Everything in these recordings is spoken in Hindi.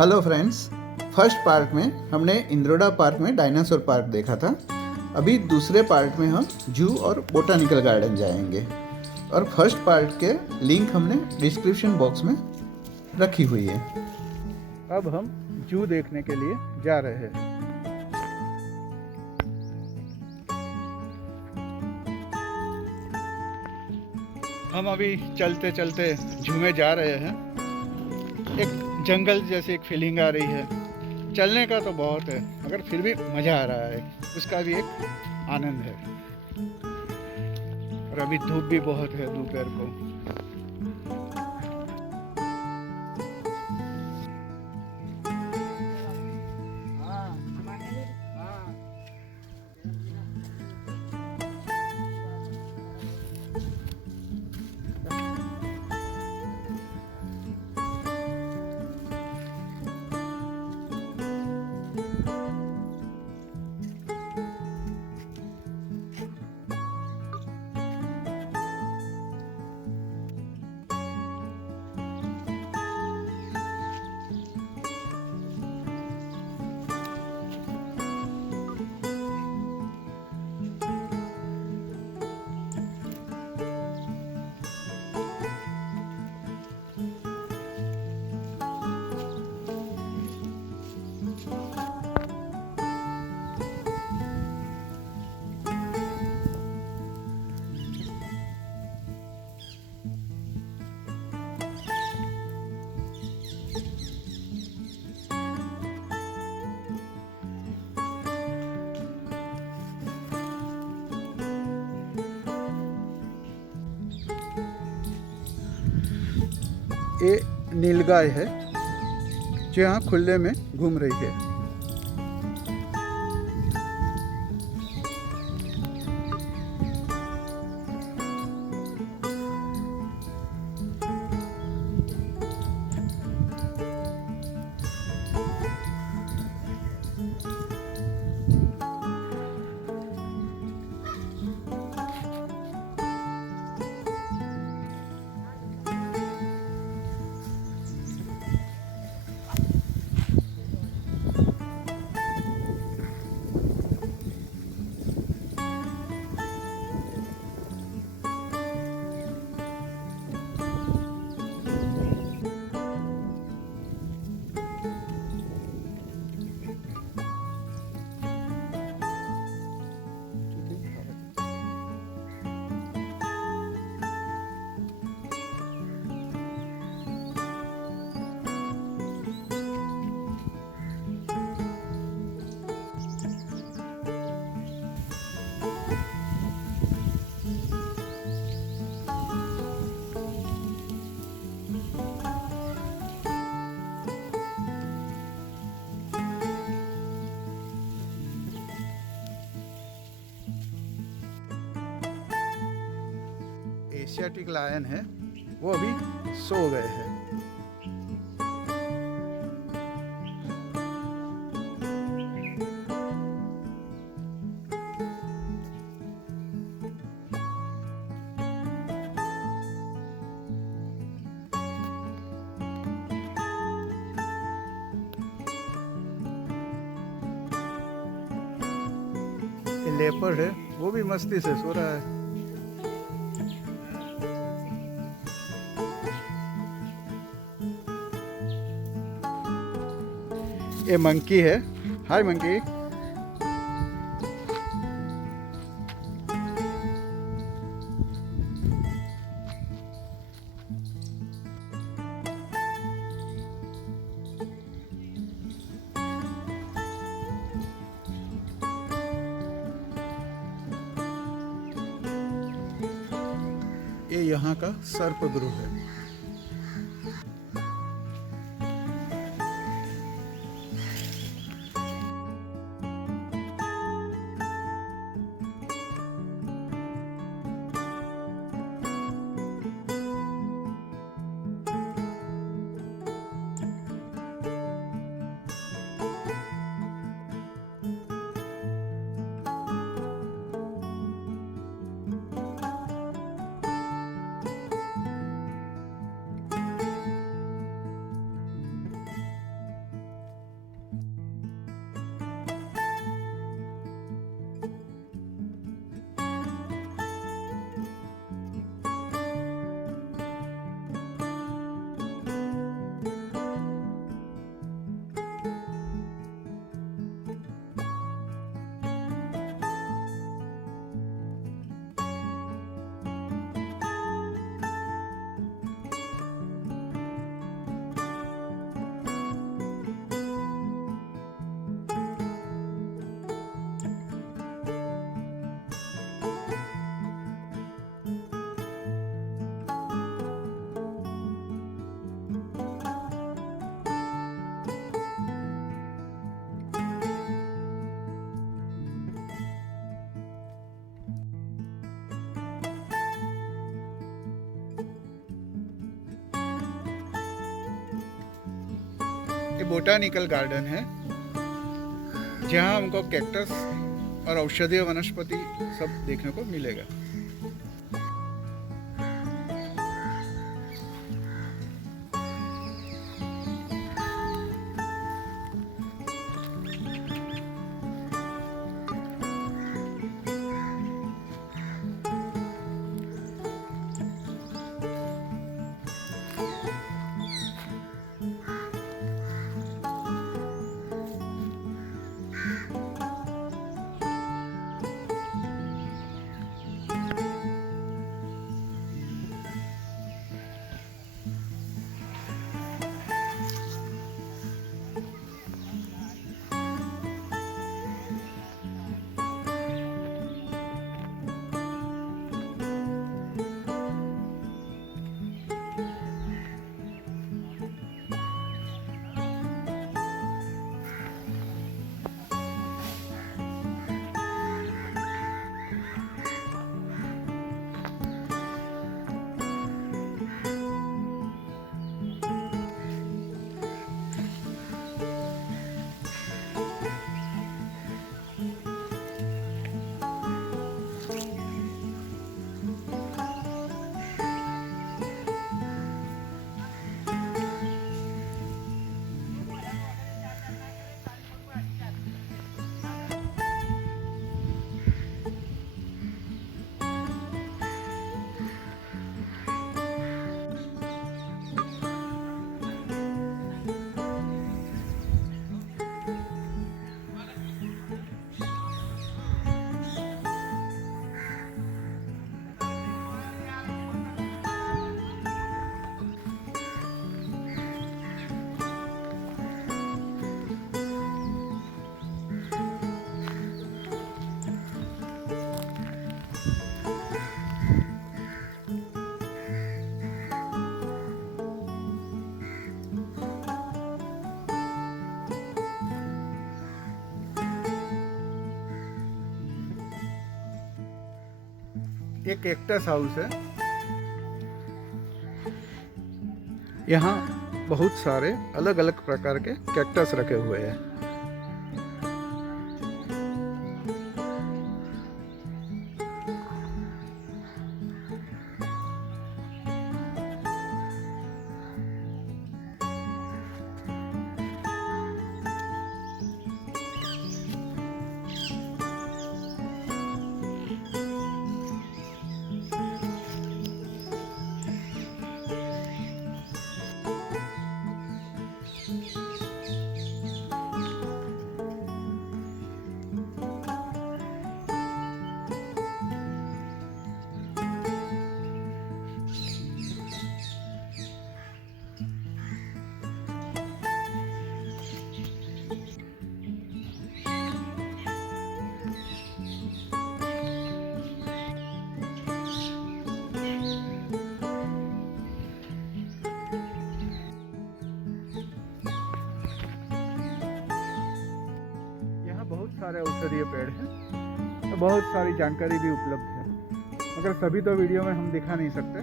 Hello friends. फर्स्ट पार्ट में हमने इंद्रोडा पार्क में डायनासोर पार्क देखा था। अभी दूसरे पार्ट में हम जू और बोटानिकल गार्डन जाएंगे और फर्स्ट पार्ट के लिंक हमने डिस्क्रिप्शन बॉक्स में रखी हुई है। अब हम जू देखने के लिए जा रहे हैं। हम अभी चलते चलते जू में जा रहे हैं। एक जंगल जैसी एक फीलिंग आ रही है। चलने का तो बहुत है, मगर फिर भी मज़ा आ रहा है, उसका भी एक आनंद है। और अभी धूप भी बहुत है दोपहर को। ये नीलगाय है जो यहाँ खुले में घूम रही है। एशियाटिक लायन है, वो अभी सो गए हैं। ये लेपर्ड है, वो भी मस्ती से सो रहा है। ये मंकी है। हाय मंकी। ये यहाँ का सर्पगृह है। ये बोटानिकल गार्डन है जहाँ हमको कैक्टस और औषधीय वनस्पति सब देखने को मिलेगा। ये कैक्टस हाउस है। यहाँ बहुत सारे अलग अलग प्रकार के कैक्टस रखे हुए हैं। सारे औषधीय पेड़ हैं, तो बहुत सारी जानकारी भी उपलब्ध है, मगर सभी तो वीडियो में हम दिखा नहीं सकते।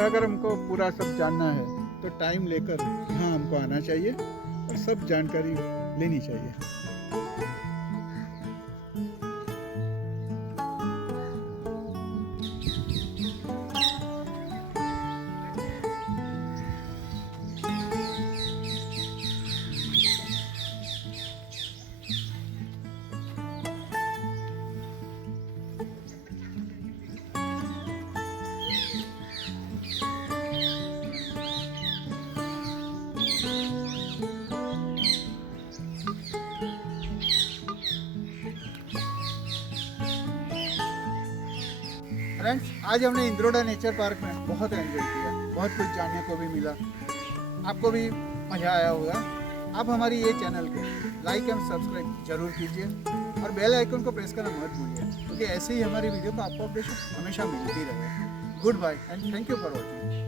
अगर हमको पूरा सब जानना है तो टाइम लेकर यहाँ हमको आना चाहिए और सब जानकारी लेनी चाहिए। फ्रेंड्स, आज हमने इंद्रोडा नेचर पार्क में बहुत एंजॉय किया, बहुत कुछ जानने को भी मिला। आपको भी मज़ा आया होगा। आप हमारी ये चैनल को लाइक एंड सब्सक्राइब जरूर कीजिए और बेल आइकन को प्रेस करना मत भूलिए, क्योंकि ऐसे ही हमारी वीडियो को आपको अपडेट हमेशा मिलती रहे। Goodbye and thank you for watching.